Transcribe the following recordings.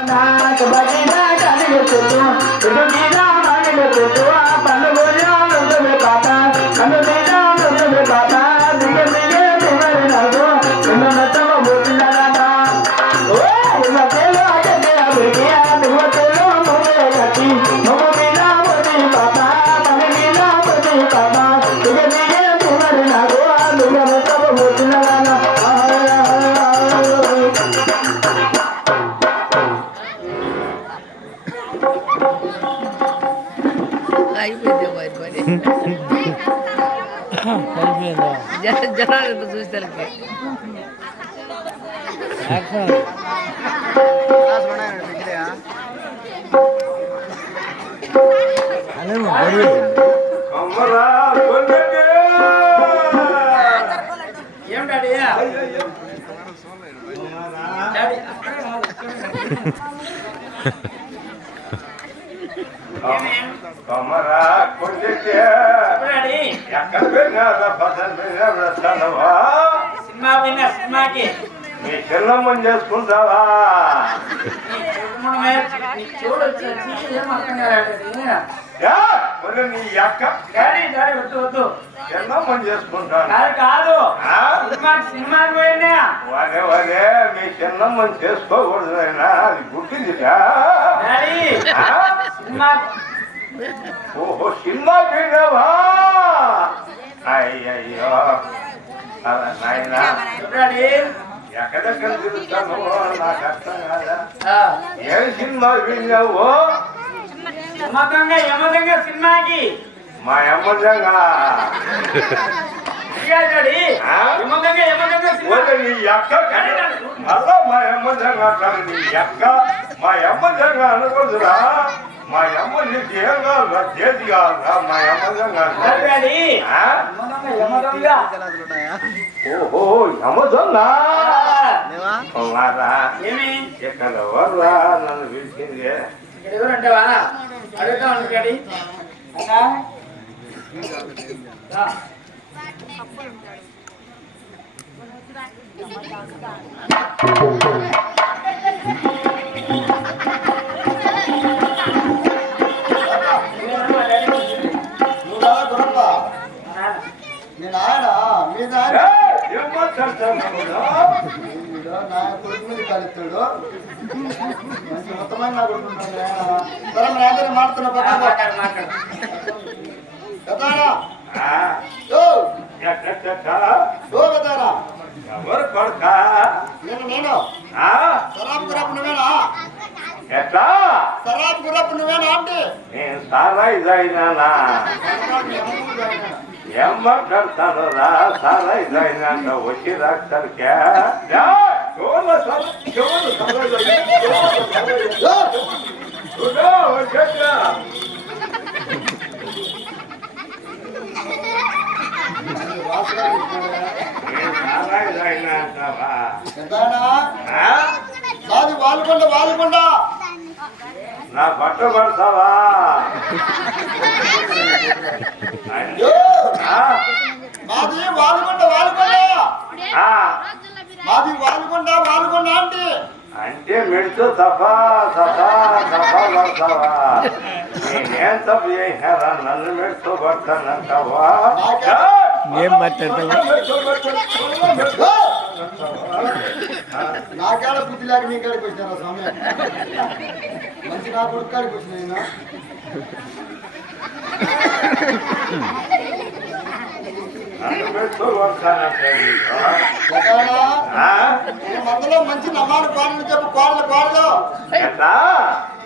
అయిపోయింది పోయి పని జనాలు కొండకే. ఏం డాడీ డాడీ కొండకే. డాడీ ఎక్కడ పోయినారా పక్కన పోయినారా చదవా? సినిమా పోయినా సినిమాకి మీ చిన్నమ్మని చేసుకుంటావా చూడొచ్చు నీ అక్క. డాడీ డాడీ వద్దు వద్దు. చిన్నమ్మని చేసుకుంటాను. కాదు? సినిమా సినిమాకి పోయినా. వరే వరే మీ చిన్నమ్మని చేసుకోకూడదు నాయనా. అది ఆ? సినిమా. ఓహో సినిమా పోయినావా అయ్యయ్యో. నాయనా. ఎక్కడెక్కడ తిరుగుతాను నాకు అర్థం కాదా? ఏం సినిమా విన్నావు? యమదంగా యమదంగా సినిమాకి? మా? యమదంగా యమదంగా ఓకే నీ అక్క మళ్ళా మా అమ్మజంగా అంటారు నీ అక్క. మా అమ్మజంగా అనకూడదురా మా అమ్మ నీకు ఏం చేతి మా కాదు ఆ? యమదంగా యమదంగా ఓహో మారా ఏమి? ఎక్కడ వర్రా నన్ను పిలిచింది. ఎవరంటావా అడుగుతా ఉండు డాడీ అన్నా రా. కొడుకు మీద కలుస్తాడు మంచి మొత్తమైన నా కొడుకు. సరే మరి అందరూ మాడుతున్నా ఆ, పక్కన మాట్లాడు? ఎవరు కొడుక? నేను నేను. ఆ? సరాబ్ గురప్ప నువ్వేనా? ఎట్లా? సరాబ్ గురప్ప నువ్వేనా అంటే నేను ఏం మాట్లాడతాను రా సారాయి తాగినాక వచ్చి చెవుల మాది వాలుకొండ వాలుకొండ నా బట్ట పడతావా ఆ? మాది వాలుకొండ వాలుకొండ మాది వాలుకొండ వాలుకొండ అంటే? అంటే మెడుతూ తపా తపా తపా పడతావా నేనేం తప్పు చేసినారా నన్ను మెడుతూ పడతానంటావా ఏం మాట్లాడతావు! నాకేడ బుద్ధి లేక నీ కాడికి వచ్చినారా స్వామి? మంచి నా కొడుకు కాడికి వచ్చిన ఈయన. నన్ను మెడుతూ పడతానంటే ఎక్కడా? మీ మందలో మంచి నమ్మాను కోడలు చెప్పు కోడలు కోడలు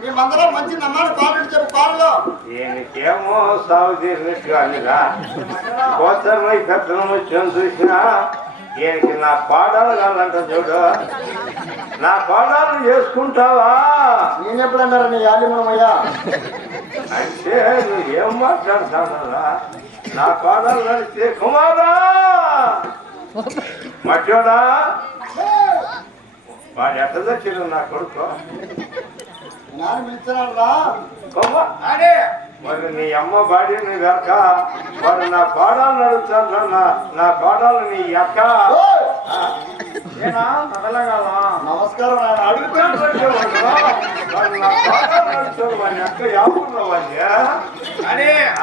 మీ మందలో మంచి నమ్మాను కోడలు చెప్పు కోడలు దీనికేమో సాగు తీరినట్టు కానిరా కోసమై పెద్దలం వచ్చాను చూసినా దీనికి నా పాడాలు కావాలంట చూడు. నా పాడాలు చేసుకుంటావా? నేను ఎప్పుడు అన్నారా నీ యాలిమయ్యా అంటే నువ్వు ఏం మాట్లాడతానరా నా పాదాలు నడిస్తే కుమారా! మధ్యోడా వాడు ఎట్ట తెచ్చాడు నా కొడుకు? మరి నీ అమ్మ బాడీ నీ వెనక మరి నా పాడాలు నడుస్తాను నా నా పాడాలు నీ అక్క. ఓ! ఆ, ఏనా? కదలగల నమస్కారం నాయన అడుగు అడే మోడల్ కాదంట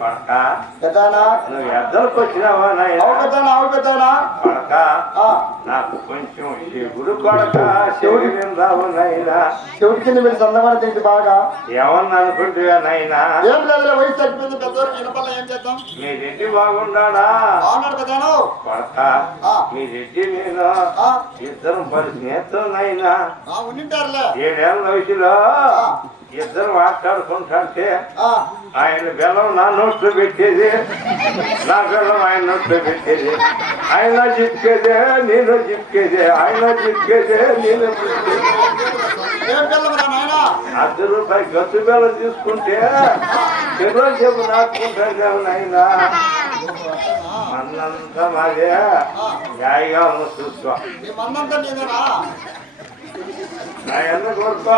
పడక. పెద్దానా? నువ్వు ఎద్దరికి వచ్చినావా అవు నాయన అవు పడక. ఆ, నాకు కొంచెం శివుడు కొడక శివుడి? రావు నాయనా? చెవిటి కింద మీరు సందమని బాగా. ఏమన్నా అనుకుంటున్నా నాయనా? ఏం లేదు వయసు తగ్గిపోయింది వినపల్ల ఏం చేద్దాం? మీ రెడ్డి బాగుండాడా బాగున్నాడు కొడక ఆ. మీ రెడ్డి నేను ఇద్దరం ఉండింటారులే ఏడేళ్ళ వయసులో ఇద్దరు మాట్లాడుకుంటుంటే ఆ, ఆయన బెల్లం నా నోట్లో పెట్టేది నా బెల్లం ఆయన నోట్లో పెట్టేది. ఆయన చిక్కేదే నేను చిక్కేదే ఆయన చిక్కేదే నేను అర్ధ రూపాయి గచ్చు బెల్లం తీసుకుంటే చెరువు చెప్పు నాకుంటాను ఆయన అన్నంతా మాదే. న్యాయంగా చూసుకో ఆయన కోరుకో.